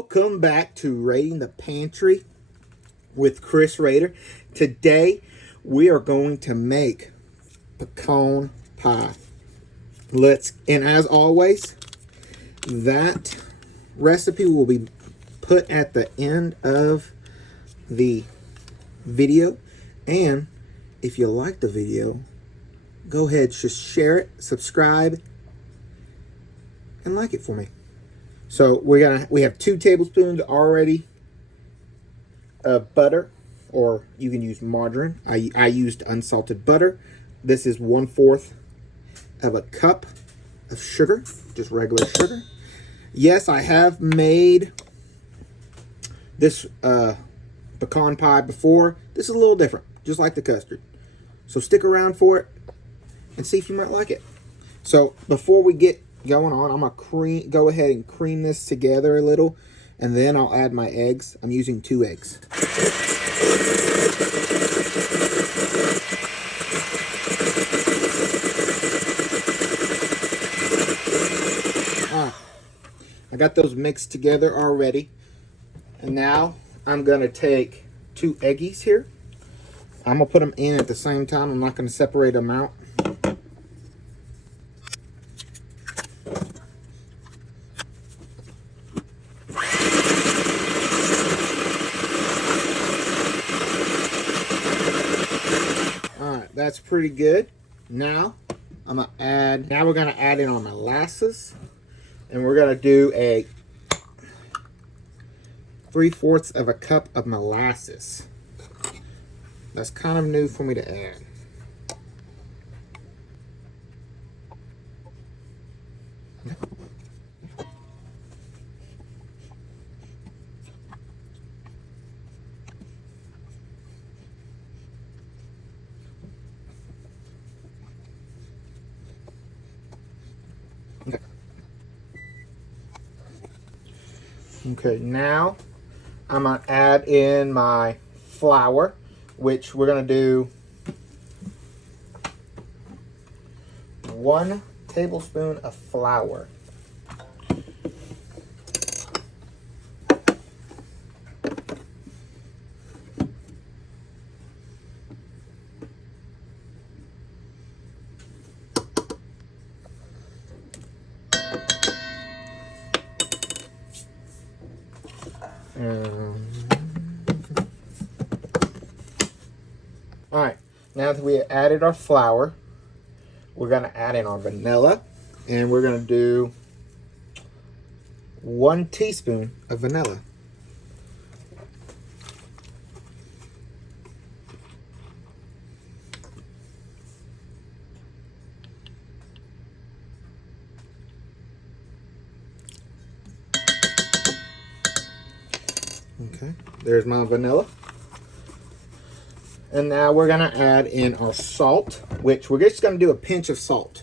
Welcome back to Raiding the Pantry with Chris Rader. Today we are going to make pecan pie. And as always, that recipe will be put at the end of the video. And if you like the video, go ahead, just share it, subscribe, and like it for me. So we have 2 tablespoons already of butter, or you can use margarine. I used unsalted butter. This is 1/4 of a cup of sugar, just regular sugar. Yes, I have made this pecan pie before. This is a little different, just like the custard. So stick around for it and see if you might like it. So before we get going on, I'm gonna go ahead and cream this together a little, and then I'll add my eggs. I'm using 2 eggs. I got those mixed together already, and now I'm gonna take 2 eggies here. I'm gonna put them in at the same time. I'm not gonna separate them out. That's pretty good. Now we're gonna add in our molasses, and we're gonna do a 3/4 of a cup of molasses. That's kind of new for me to add. Okay, now I'm going to add in my flour, which we're going to do 1 tablespoon of flour. Alright, now that we have added our flour, we're going to add in our vanilla, and we're going to do 1 teaspoon of vanilla. Okay, there's my vanilla. And now we're going to add in our salt, which we're just going to do a pinch of salt.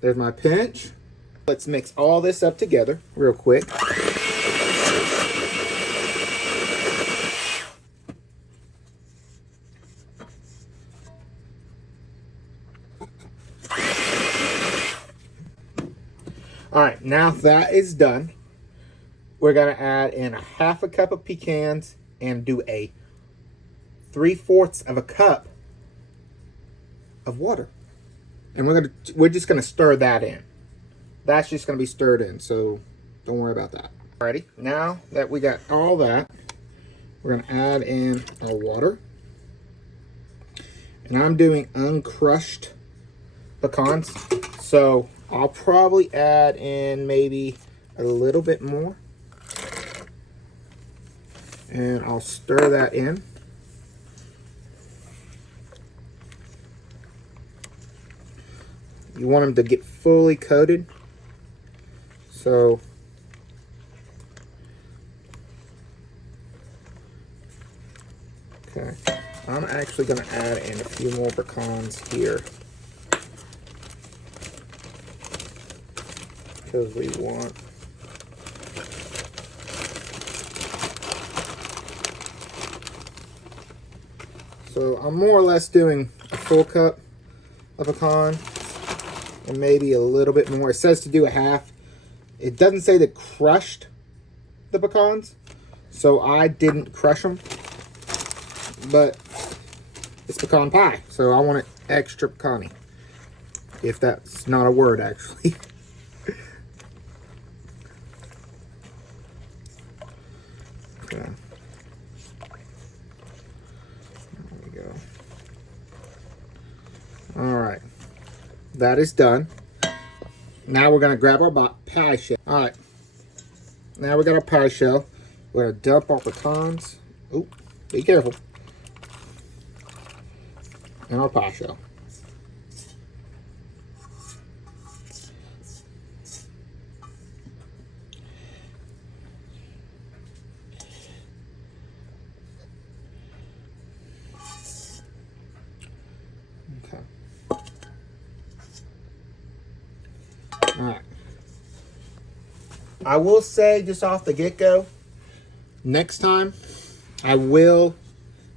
There's my pinch. Let's mix all this up together real quick. All right, now that is done, we're going to add in 1/2 cup of pecans and do a 3/4 of a cup of water. And we're just gonna stir that in. That's just gonna be stirred in, so don't worry about that. Alrighty, now that we got all that, we're gonna add in our water. And I'm doing uncrushed pecans, so I'll probably add in maybe a little bit more. And I'll stir that in. You want them to get fully coated. So okay, I'm actually going to add in a few more pecans here, because we want So I'm more or less doing a full cup of pecan and maybe a little bit more. It says to do a half, It doesn't say that crushed the pecans, so I didn't crush them. But it's pecan pie, so I want it extra pecan-y. If that's not a word, actually. Okay. There we go. Alright. That is done. Now we're going to grab our pie shell. Alright. Now we got our pie shell. We're going to dump our pecans. Oh, be careful. And our pie shell. Okay. Alright. I will say just off the get-go, next time I will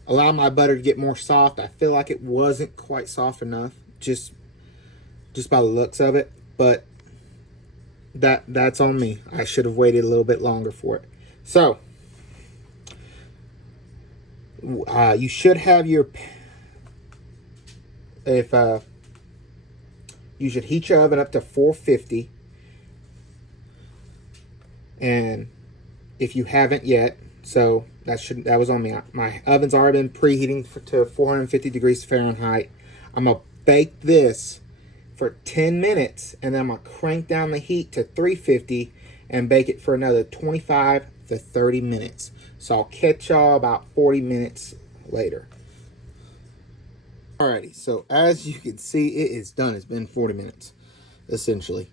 allow my butter to get more soft. I feel like it wasn't quite soft enough just by the looks of it, but that's on me. I should have waited a little bit longer for it. So you should have your you should heat your oven up to 450, and if you haven't yet, so that was on me. My oven's already been preheating to 450 degrees Fahrenheit. I'm gonna bake this for 10 minutes, and then I'm gonna crank down the heat to 350 and bake it for another 25 to 30 minutes. So I'll catch y'all about 40 minutes later. Alrighty, so as you can see, it is done. It's been 40 minutes, essentially.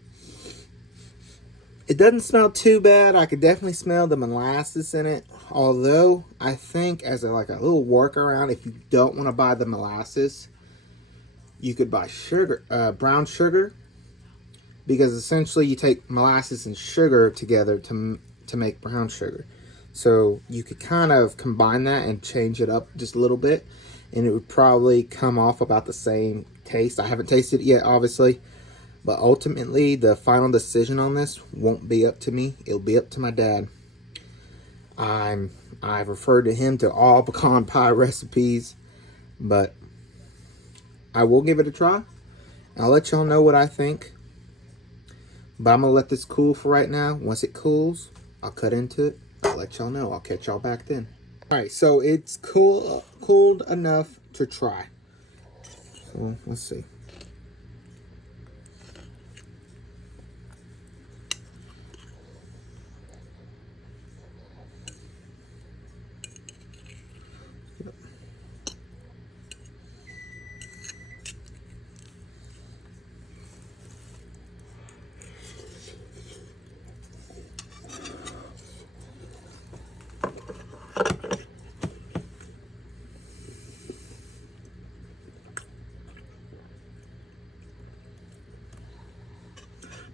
It doesn't smell too bad. I could definitely smell the molasses in it. Although, I think as a little workaround, if you don't want to buy the molasses, you could buy sugar, brown sugar. Because essentially you take molasses and sugar together to make brown sugar. So you could kind of combine that and change it up just a little bit, and it would probably come off about the same taste. I haven't tasted it yet, obviously, but ultimately the final decision on this won't be up to me. It'll be up to my dad. I've referred to him to all pecan pie recipes, but I will give it a try. I'll let y'all know what I think. But I'm going to let this cool for right now. Once it cools, I'll cut into it. I'll let y'all know. I'll catch y'all back then. Alright, so it's cooled enough to try. So, let's see.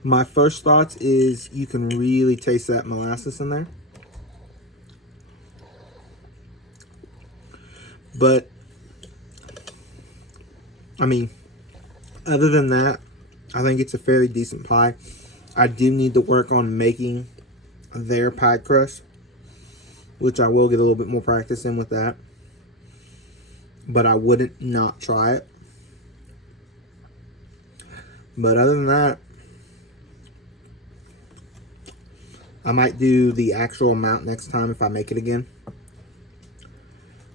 My first thoughts is you can really taste that molasses in there. But, I mean, other than that, I think it's a fairly decent pie. I do need to work on making their pie crust, which I will get a little bit more practice in with that. But I wouldn't not try it. But other than that, I might do the actual amount next time if I make it again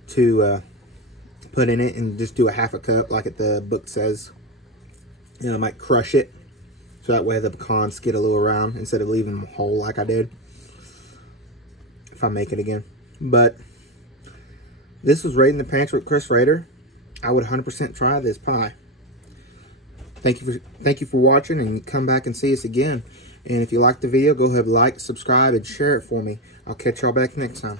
to put in it, and just do a half a cup like the book says. And I might crush it so that way the pecans get a little around instead of leaving them whole like I did if I make it again. But this was Raiding the Pantry with Chris Rader. I would 100% try this pie. Thank you for watching, and come back and see us again. And if you liked the video, go ahead, like, subscribe, and share it for me. I'll catch y'all back next time.